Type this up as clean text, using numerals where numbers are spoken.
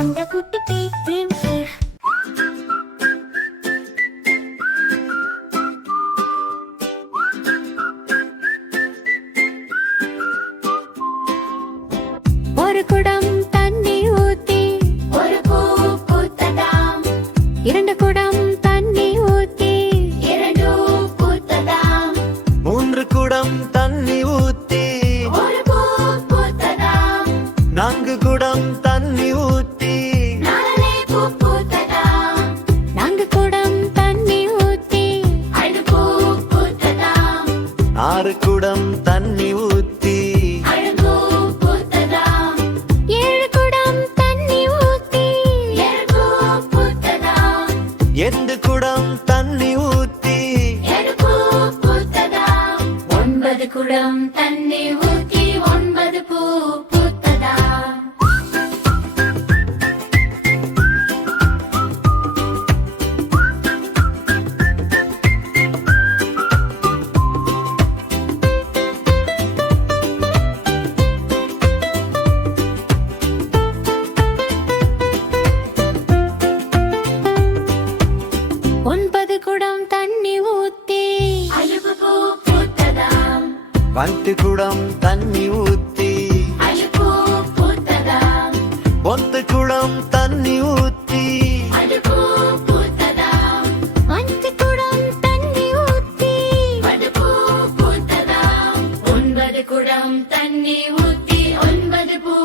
அந்த குட்டி பீ ஒரு குடம் தண்ணி ஊத்தி ஒரு பூ பூத்ததாம். இரண்டு குடம் தண்ணி ஊத்தி இரண்டு பூத்ததாம். மூன்று குடம் தண்ணி ஊத்தி ஒரு பூ பூத்ததாம். நான்கு குடம் தண்ணி ஊத்தி நாலே பூ பூத்ததாம். நான்கு குடம் தண்ணி ஊத்தி ஐந்து பூ பூத்ததாம். ஆறு குடம் தண்ணி ஊத்தி ஐந்து பூ பூத்ததாம். ஏழு குடம் தண்ணி ஊத்தி ஏழு பூ பூத்ததாம். எட்டு குடம் தண்ணி ஊத்தி ஏழு பூ பூத்ததாம். ஒன்பது குடம் தண்ணி ஊத்தி ஒன்பது பூ பூத்ததாம். ஒன்பது குடம் தண்ணி ஊத்தி ஐந்து பூ பூத்ததாம். பத்து குடம் தண்ணி ஊத்தி ஐந்து பூ பூத்ததாம். ஒத்து குடம் தண்ணி ஊத்தி ஐந்து பூ பூத்ததாம். அஞ்சு குடம் தண்ணி ஊத்தி ஐந்து பூ பூத்ததாம். ஒன்பது குடம் தண்ணி ஊத்தி ஒன்பது பூ